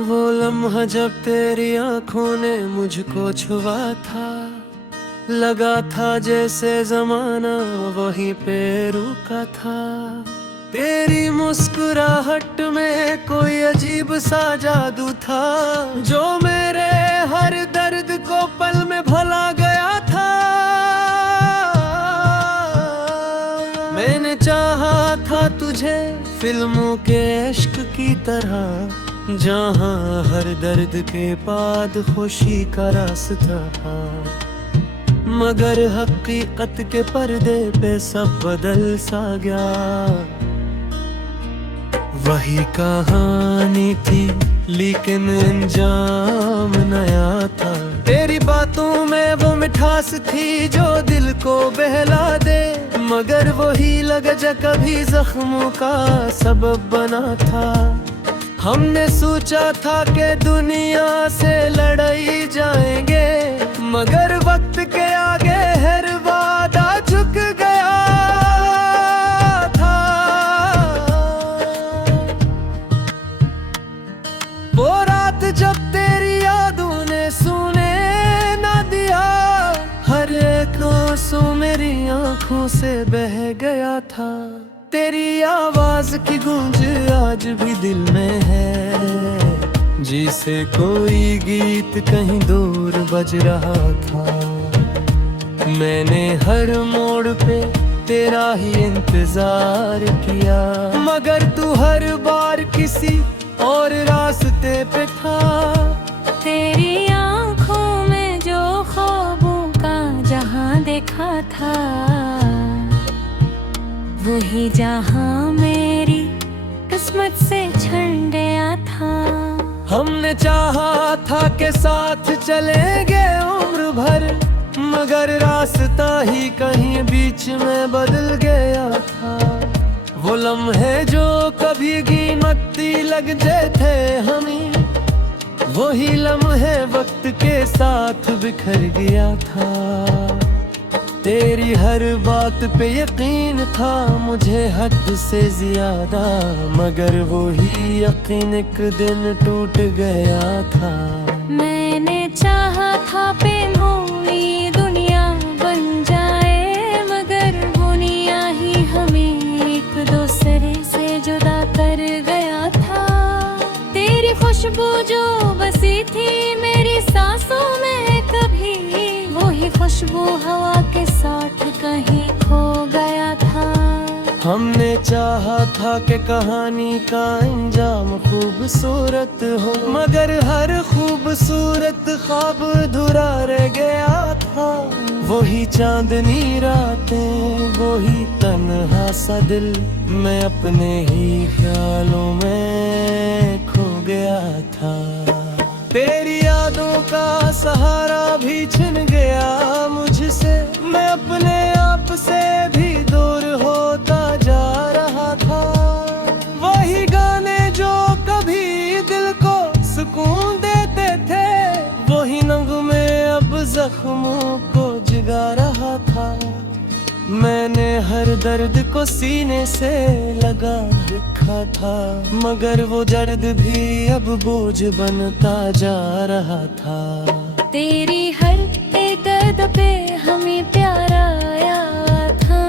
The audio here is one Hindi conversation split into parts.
वो लम्हा जब तेरी आंखों ने मुझको छुआ था, लगा था जैसे जमाना वहीं पे रुका था। तेरी मुस्कुराहट में कोई अजीब सा जादू था, जो मेरे हर दर्द को पल में भुला गया था। मैंने चाहा था तुझे फिल्मों के इश्क की तरह, जहाँ हर दर्द के बाद खुशी का रास्ता था। मगर हकीकत के पर्दे पे सब बदल सा गया। वही कहानी थी लेकिन अंजाम नया था। तेरी बातों में वो मिठास थी जो दिल को बहला दे, मगर वही लग कभी जख्मों का सबब बना था। हमने सोचा था कि दुनिया से लड़ाई जाएंगे, मगर वक्त के आगे हर वादा झुक गया था। वो रात जब तेरी यादों ने सुने ना दिया, हर एक आंसू मेरी आंखों से बह गया था। तेरी आवाज की गूंज आज भी दिल में है, जिसे कोई गीत कहीं दूर बज रहा था। मैंने हर मोड़ पे तेरा ही इंतजार किया, मगर तू हर बार किसी और रास्ते पे था। तेरी आंखों में जो ख्वाबों का जहां देखा था, वही जहां मेरी किस्मत से छन गया था। हमने चाहा था कि साथ चलेंगे उम्र भर, मगर रास्ता ही कहीं बीच में बदल गया था। वो लम्हे जो कभी कीमती लगते थे हमें, वही लम्हे वक्त के साथ बिखर गया था। तेरी हर बात पे यकीन था मुझे हद से ज्यादा, मगर वही यकीन एक दिन टूट गया था। मैंने चाहा था प्रेम हुई दुनिया बन जाए, मगर दुनिया ही हमें एक दूसरे से जुदा कर गया था। तेरी खुशबू जो बसी थी मेरी सांसों में कभी, वही खुशबू हवा के साथ कहीं खो गया था। हमने चाहा था कि कहानी का अंजाम खूबसूरत हो, मगर हर खूबसूरत ख्वाब अधूरा रह गया था। वही चांदनी रातें, वही तन्हा सा दिल, मैं अपने ही ख्यालों में खो गया था। तेरी यादों का सहारा भी छिन गया मुझसे, मैं अपने आप से भी दूर होता जा रहा था। वही गाने जो कभी दिल को सुकून देते थे, वही नगमे अब जख्मों को जगा रहा था। मैंने हर दर्द को सीने से लगा रखा था, मगर वो दर्द भी अब बोझ बनता जा रहा था। तेरी हर एक दर्द पे हमें प्यार आया था,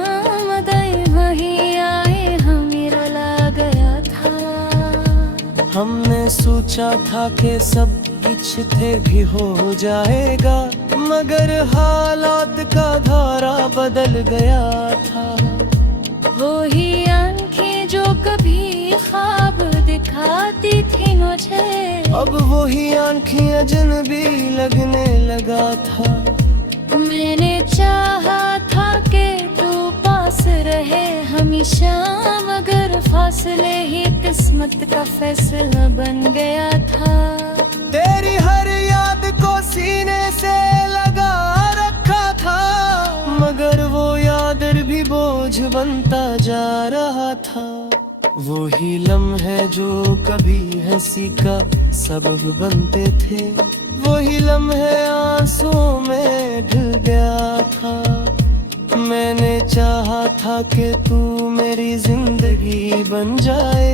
मगर वही आए हमें रुला गया था। हमने सोचा था कि सब कुछ थे भी हो जाएगा, मगर हालात का धारा बदल गया था। वही आंखें जो कभी ख्वाब दिखाती थी मुझे, अब वही आंखें अजनबी लगने लगा था। मैंने चाहा था कि तू पास रहे हमेशा, मगर फासले ही किस्मत का फैसला बन गया था। तेरी हर याद को सीने से लगा रखा था, मगर वो याद भी बोझ बनता जा रहा था। वही लम्हे जो कभी हंसी का सबब बनते थे, वही लम्हे आंसुओं में ढल गया था। मैंने चाहा था कि तू मेरी जिंदगी बन जाए,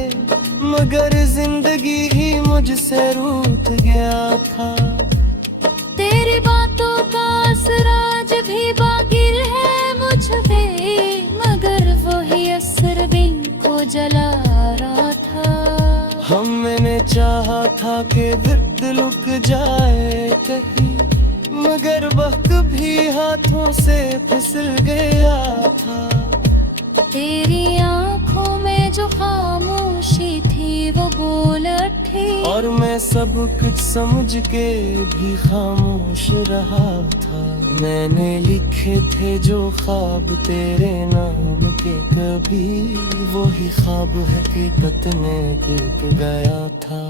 मगर जिंदगी ही मुझसे रूठ गया था। तेरी बातों का असर आज भी बाकी है मुझ पे, मगर वही असर बिन को जला रहा था। मैंने चाहा था कि वक्त लुक जाए कहीं, मगर वक्त भी हाथों से फिसल गया था। तेरी आंखों में जो खामोशी थी वो बोल उठी, और मैं सब कुछ समझ के भी खामोश रहा था। मैंने लिखे थे जो ख्वाब तेरे नाम के, कभी वही ख्वाब हकीकत में टूट गया था।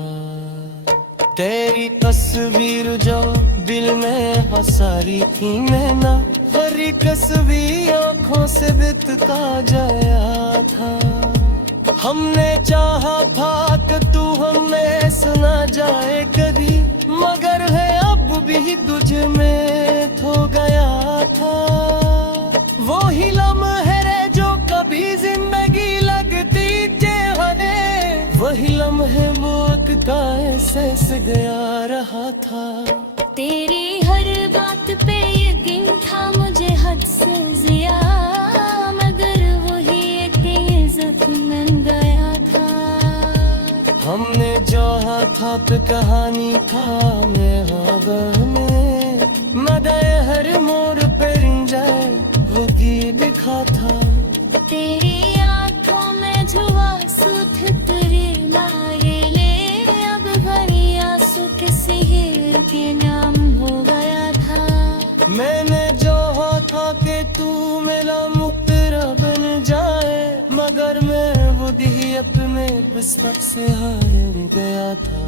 तेरी तस्वीर जो दिल में हंसारी थी, मैं ना हरी तस्वीर आँखों से बितता जाया था। हमने चाहा था कि तू हमें सुना जाए कभी, मगर है अब भी तुझ में खो गया था। वो ही लम्हे रे जो कभी जिंदगी लगती चेहरे, वही लम्हे वक्त का एहसास गया रहा था। तेरी हर बात पे यकीन था मुझे हद से ज्यादा, मगर वही एक जख्म बन गया था। हमने चाहा था तो कहानी था मैं में, मगर हर मोड़ पे रिंजाए वो गीत दिखा था। तेरी आंखों में जो आंसू थे तेरे मारे ले, अब भरी आंसू किसी हीर के नाम हो गया था। मैंने चाहा था कि तू मेरा मुक्तरा बन जाए, मगर मैं वो दी अपने किस्मत से हार गया था।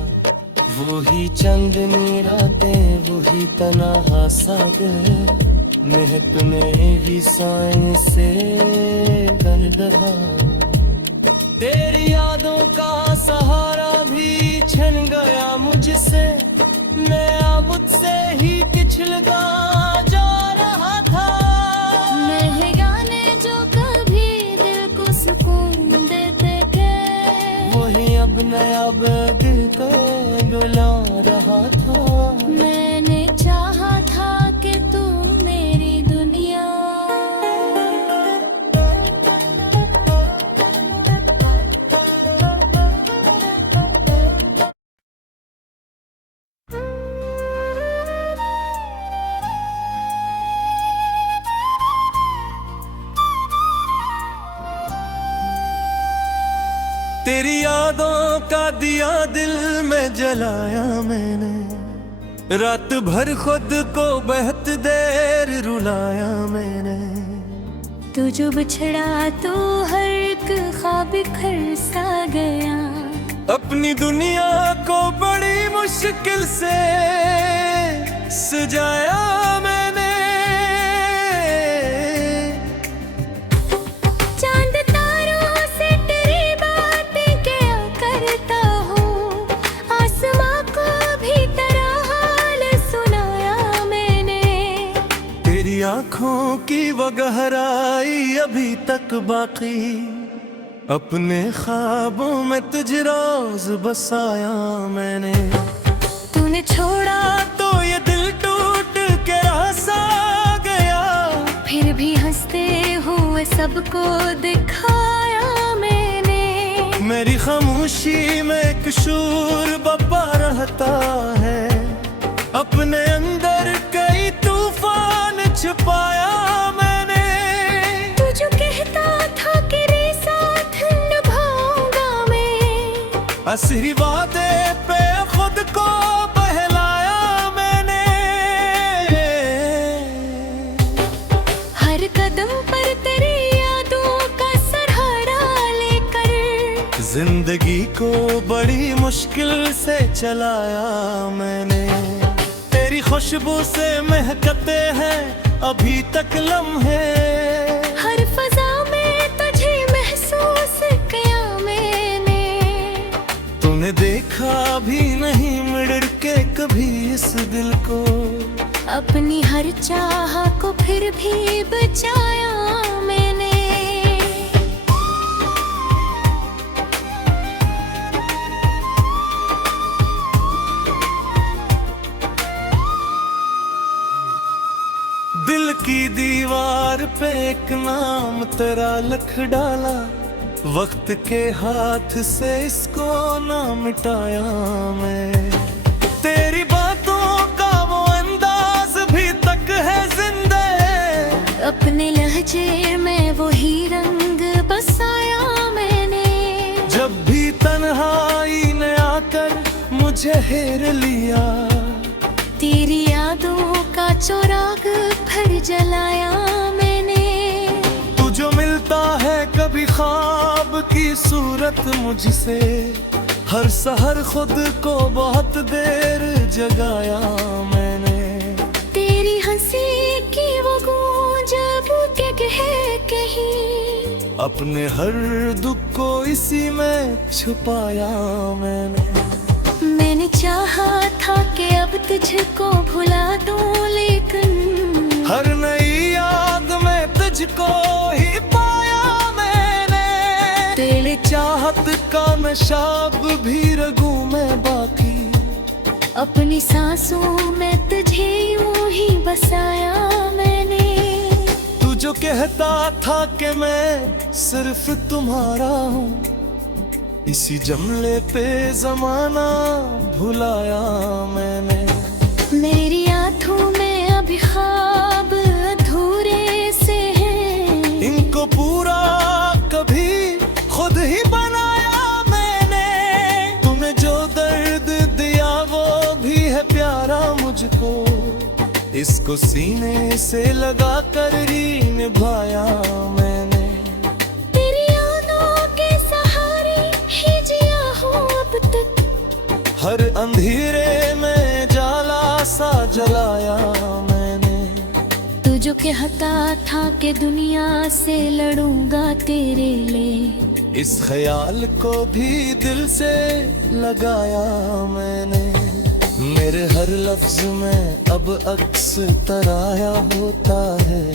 वही चंदनी रातें, वही तन्हा सागर, महक में ही साइन से दर्द रहा। तेरी यादों का सहारा भी छन गया मुझसे, मैं मुझसे ही पिछलता जा रहा था। मैं गाने जो कभी दिल को सुकून देते थे, वही अब नया दिल को रुला रहा था। मैंने चाहा था कि तू मेरी दुनिया, तेरी यादों का दिया दिल में जलाया मैंने, रात भर खुद को बहुत देर रुलाया मैंने। तू जो बिछड़ा तो हर एक ख्वाब बिखर सा गया, अपनी दुनिया को बड़ी मुश्किल से सजाया मैंने। चांद तारों से तेरी बातें क्या करता हूँ, आसमां को भी तेरा हाल सुनाया मैंने। तेरी आंखों की वो गहराई अभी तक बाकी, अपने ख्वाबों में तुझ रोज बसाया मैंने। तूने छोड़ा तो ये दिल टूट के रासा गया, फिर भी हंसते हुए सबको दिखाया मैंने। मेरी खामोशी में एक शूर बपा रहता है, अपने अंदर कई तूफान छुपाया मैंने। तू जो कहता था कि रे साथ निभाऊंगा मैं, असली वादे पे खुद को बहलाया मैंने। हर कदम पर तेरी यादों का सहारा लेकर, जिंदगी को बड़ी मुश्किल से चलाया मैंने। तेरी खुशबू से महकते हैं अभी तक लम्हे, हर फजा में तुझे महसूस किया मैंने। तूने देखा भी नहीं मुड़ के कभी इस दिल को, अपनी हर चाह को फिर भी बचाया मैंने। दिल की दीवार पे एक नाम तेरा लिख डाला, वक्त के हाथ से इसको ना मिटाया मैं। तेरी बातों का वो अंदाज भी तक है जिंदा, अपने लहजे में वही रंग बसाया मैंने। जब भी तन्हाई ने आकर मुझे घेर लिया, तेरी यादों का चिराग फिर जलाया मैंने। तू जो मिलता है कभी ख्वाब की सूरत मुझसे, हर सहर खुद को बहुत देर जगाया मैंने। तेरी हंसी की वो गूंज अब के कहे कहीं, अपने हर दुख को इसी में छुपाया मैंने। मैंने चाहा था कि अब तुझको भुला दूं, लेकिन हर नई याद में तुझको ही पाया मैंने। तेरी चाहत का नशा अब भी रगों में बाकी, अपनी सांसों में तुझे यूं ही बसाया मैंने। तू जो कहता था कि मैं सिर्फ तुम्हारा हूँ, इसी जमले पे जमाना भुलाया मैंने। मेरी आंखों में अभी ख्वाब अधूरे से हैं, इनको पूरा कभी खुद ही बनाया मैंने। तुम्हें जो दर्द दिया वो भी है प्यारा मुझको, इसको सीने से लगा कर ही निभाया मैंने। हर अंधेरे में जाला सा जलाया मैंने। तू जो कहता था कि दुनिया से लड़ूंगा तेरे लिए, इस ख्याल को भी दिल से लगाया मैंने। मेरे हर लफ्ज में अब अक्स तराया होता है,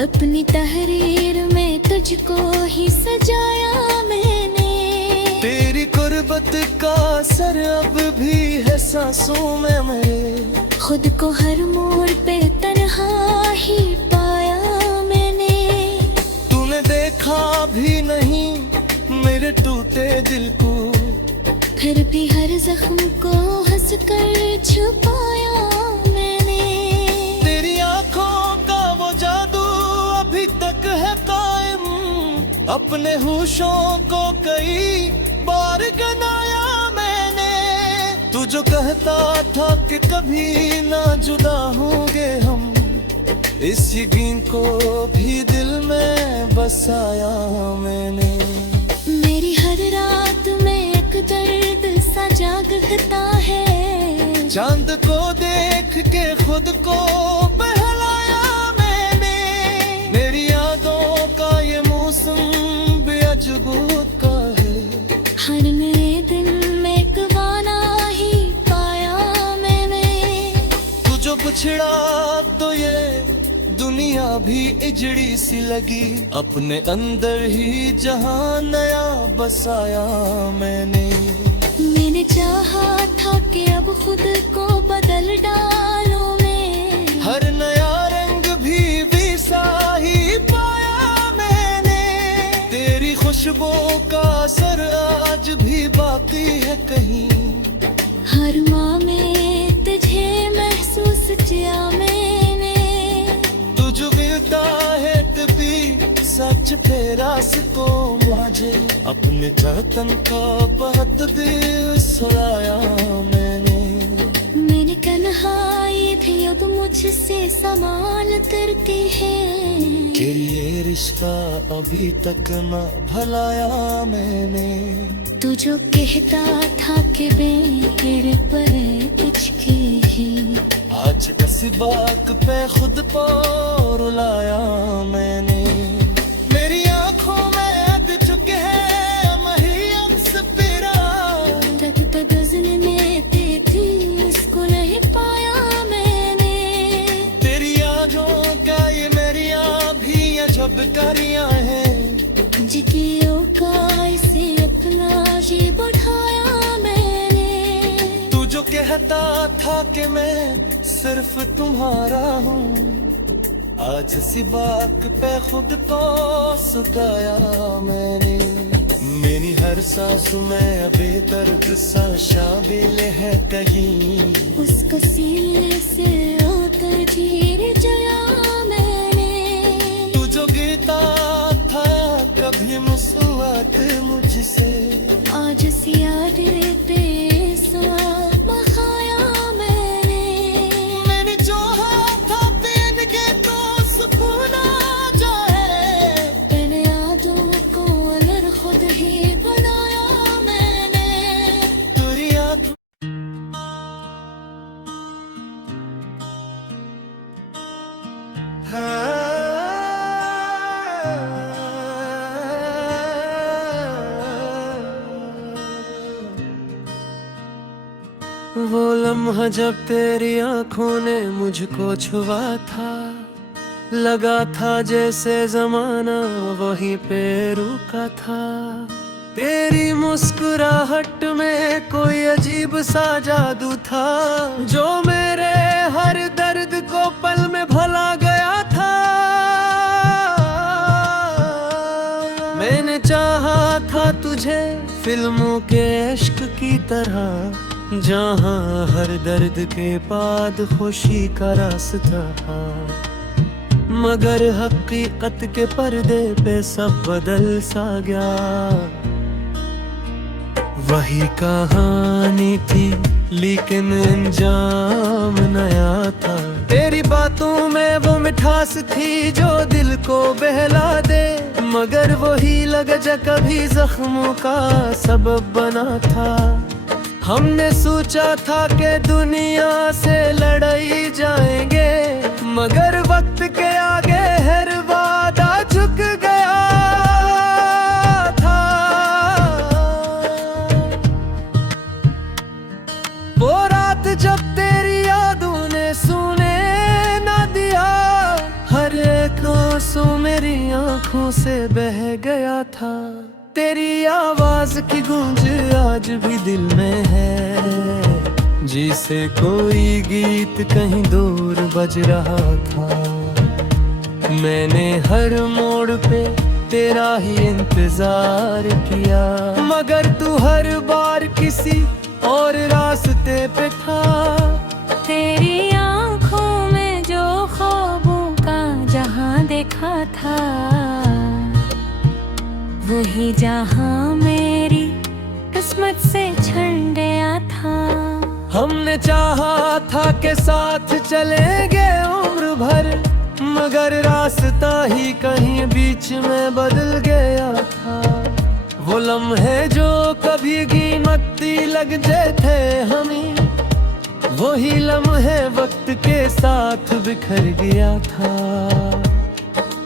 अपनी तहरीर में तुझको ही सजाया मैंने। तेरी कुर्बत का असर अब भी है सांसों में मेरे, खुद को हर मोड़ पे तन्हा ही पाया मैंने। तूने देखा भी नहीं मेरे टूटे दिल को, फिर भी हर जख्म को हंस कर छुपाया मैंने। तेरी आंखों का वो जादू अभी तक है कायम, अपने होशों को कई बार गनाया मैंने। तू जो कहता था कि कभी ना जुदा होंगे हम, इस यकीन को भी दिल में बसाया मैंने। मेरी हर रात में एक दर्द सा जागता है, चांद को देख के खुद को बहलाया मैंने। मेरी यादों का ये मौसम बेअजबूत का है, हर नए दिन में एक गाना ही पाया मैंने। तू जो बिछड़ा तो ये दुनिया भी इजड़ी सी लगी, अपने अंदर ही जहां नया बसाया मैंने। मैंने चाहा था कि अब खुद को बदल डालूं मैं, हर नया रंग भी वैसा ही पाया मैंने। तेरी खुशबू का असर आज भी बाकी है कहीं, हर माह में तुझे महसूस किया मैंने। तू जो मिलता है कभी सच तेरा को मुझे, अपने चाहतन का बहुत दिल सुनाया मैंने। मेरी तन्हाई भी अब मुझसे सवाल करती है, कि ये रिश्ता अभी तक न भलाया मैंने। तू जो कहता था कि बेड़ पर इश्क़ ही, आज इस बात पे खुद को रुलाया मैंने। मेरी आंखों में अब चुके हैं महियम सपीरा, तक तो गज़ल में थी उसको नहीं यारियां हैं जिकी औकात से अपना जी बढ़ाया मैंने। तू जो कहता था कि मैं सिर्फ तुम्हारा हूँ, आज सी बात पे खुद को सुताया मैंने। मेरी हर सांस में अभी दर्द सा शामिल है कहीं, उसको सीने से उतर चीर जया मैंने। तू जो गीता था कभी मुस्कुरात मुझसे, आज सी यादें पे सवार बहाया मैंने। मैंने चाहा था पहन के तो सुकून आ जाए, इन यादों को अगर खुद ही बनाया मैंने। तेरी आँख वो लम्हा जब तेरी आंखों ने मुझको छुआ था, लगा था जैसे जमाना वहीं पे रुका था। तेरी मुस्कुराहट में कोई अजीब सा जादू था, जो मेरे हर दर्द को पल में भुला गया था। मैंने चाहा था तुझे फिल्मों के इश्क की तरह, जहाँ हर दर्द के बाद खुशी का रास्ता था। मगर हकीकत के पर्दे पे सब बदल सा गया। वही कहानी थी लेकिन अंजाम नया था। तेरी बातों में वो मिठास थी जो दिल को बहला दे, मगर वही लहजा कभी जख्मों का सबब बना था। हमने सोचा था कि दुनिया से लड़ाई जाएंगे, मगर वक्त के आगे हर वादा झुक गया था। वो रात जब तेरी यादों ने सुने ना दिया, हर एक आंसू मेरी आंखों से बह गया था। तेरी आवाज की गूंज आज भी दिल में है, जिसे कोई गीत कहीं दूर बज रहा था। मैंने हर मोड़ पे तेरा ही इंतजार किया, मगर तू हर बार किसी और रास्ते पे था। तेरी आंखों में जो ख्वाबों का जहां देखा था, वही जहां मेरी किस्मत से छन गया था। हमने चाहा था कि साथ चलेंगे उम्र भर, मगर रास्ता ही कहीं बीच में बदल गया था। वो लम्हे जो कभी कीमती लगते थे हमें, वही लम्हे वक्त के साथ बिखर गया था।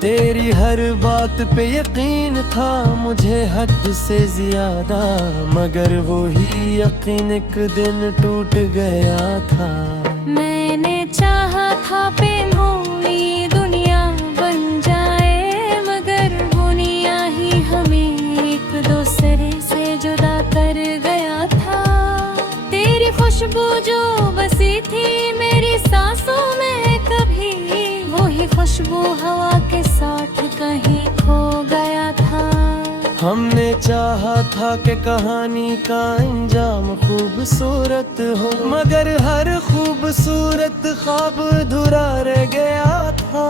तेरी हर बात पे यकीन था मुझे हद से ज्यादा, मगर वही यकीन एक दिन टूट गया था। मैंने चाहा था प्रेम हो ये दुनिया बन जाए, मगर दुनिया ही हमें एक दूसरे से जुदा कर गया था। तेरी खुशबू जो बसी थी मेरी सांसों में कभी, वही खुशबू हवा के साथ कहीं खो गया था। हमने चाहा था कि कहानी का अंजाम खूबसूरत हो, मगर हर खूबसूरत ख्वाब अधूरा रह गया था।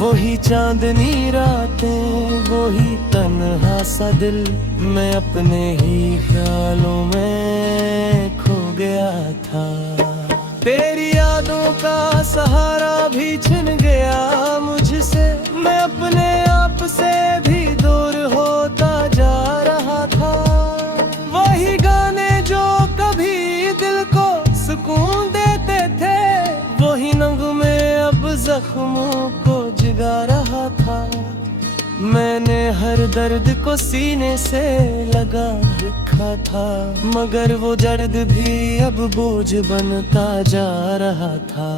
वही चांदनी रातें, वही तन्हा सा दिल, मैं अपने ही ख्यालों में खो गया था। तेरी यादों का सहारा भी छिन गया मुझसे, मैं अपने आप से भी दूर होता जा रहा था। वही गाने जो कभी दिल को सुकून देते थे, वही नगमे अब जख्मों को जगा रहा था। मैंने हर दर्द को सीने से लगा रखा था, मगर वो दर्द भी अब बोझ बनता जा रहा था।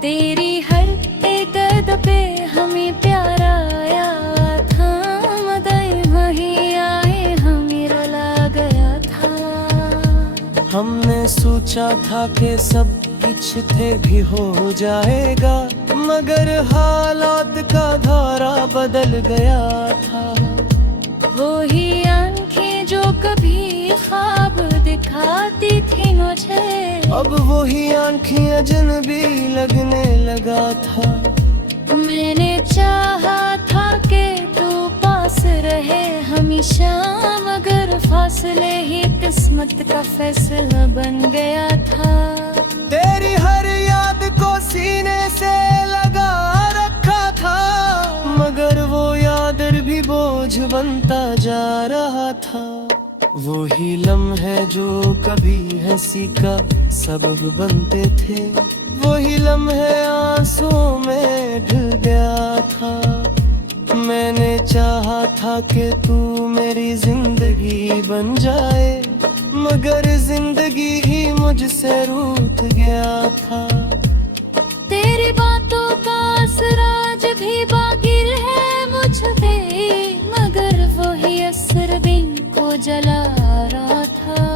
तेरी हर एक दर्द पे हमें प्यार आया हमने सोचा था कि सब कुछ थे भी हो जाएगा, मगर हालात का धारा बदल गया था। वही आंखें जो कभी ख्वाब दिखाती थी मुझे, अब वही आंखें अजनबी लगने लगा था। मैंने चाहा था कि तू पास रहे हमेशा, मगर फासले ही किस्मत का फैसला बन गया था। तेरी हर याद को सीने से लगा रखा था, मगर वो याद भी बोझ बनता जा रहा था। वही लम्हे जो कभी हंसी का सबब बनते थे, वही लम्हे आंसुओं में ढल गया था। मैंने चाहा था कि तू मेरी जिंदगी बन जाए, मगर जिंदगी ही मुझसे रूठ गया था। तेरी बातों का असर आज भी बाकी है मुझ पे, मगर वही असर दिन को जला रहा था।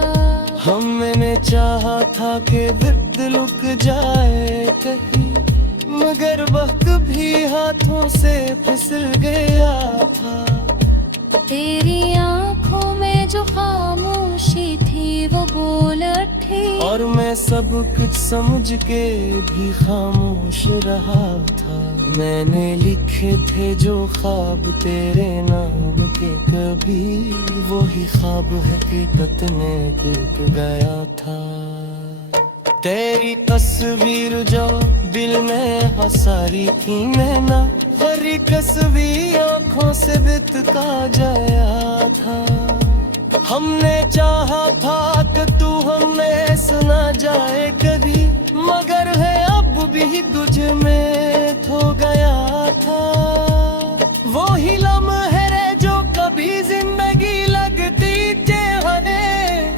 हमने चाहा था कि वक्त रुक जाए कहीं, मगर वक्त भी हाथों से फिसल गया था। तेरी आंखों में जो खामोशी थी वो बोल उठी, और मैं सब कुछ समझ के भी खामोश रहा था। मैंने लिखे थे जो ख्वाब तेरे नाम के, कभी वही ख्वाब हकीकत में टूट गया था। तेरी तस्वीर जो दिल में हंसारी थी, मैं ना हरी तस्वीर आँखों से बितता जाया था। हमने चाहा था कि तू हमें सुना जाए कभी, मगर है अब भी तुझ में खो गया था। वो ही लम्हे रे जो कभी जिंदगी लगती जेहने,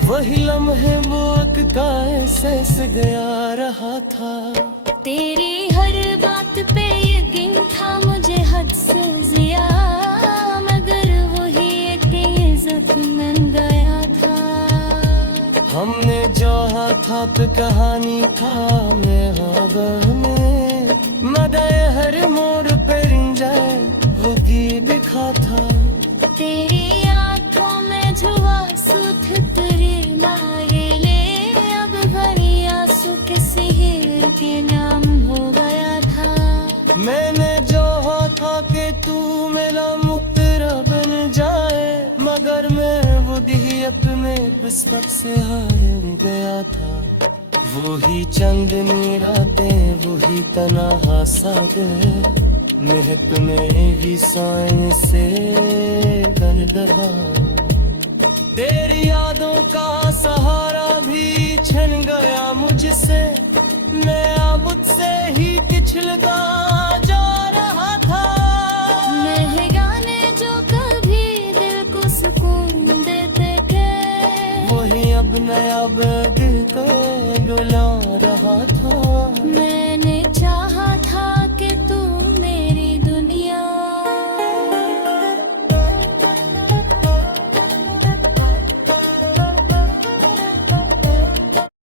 वही लम्हे वक्त का एहसास गया रहा था। तेरी हर बात पे यकीन था मुझे हद से ज्यादा, मगर वही एक जख्म बन गया था। हमने चाहा था तो कहानी था मैं में, मगर हर मोड़ पे रिंजाए वो गीत दिखा था। तेरी आंखों में जो आंसू थे तेरे मारे ले, अब भरी आंसू किसी हीर के नाम हो गया था। मैंने चाहा था कि तू मेरा मुक्तरा बन जाए, मगर मैं वो दी अपने किस्मत से हार गया था। वही चंदनी रातें, वही तन्हा सागर, महक में ही साइन से गन दबा। तेरी यादों का सहारा भी छन गया मुझसे, मैं मुझसे ही पिछल गया।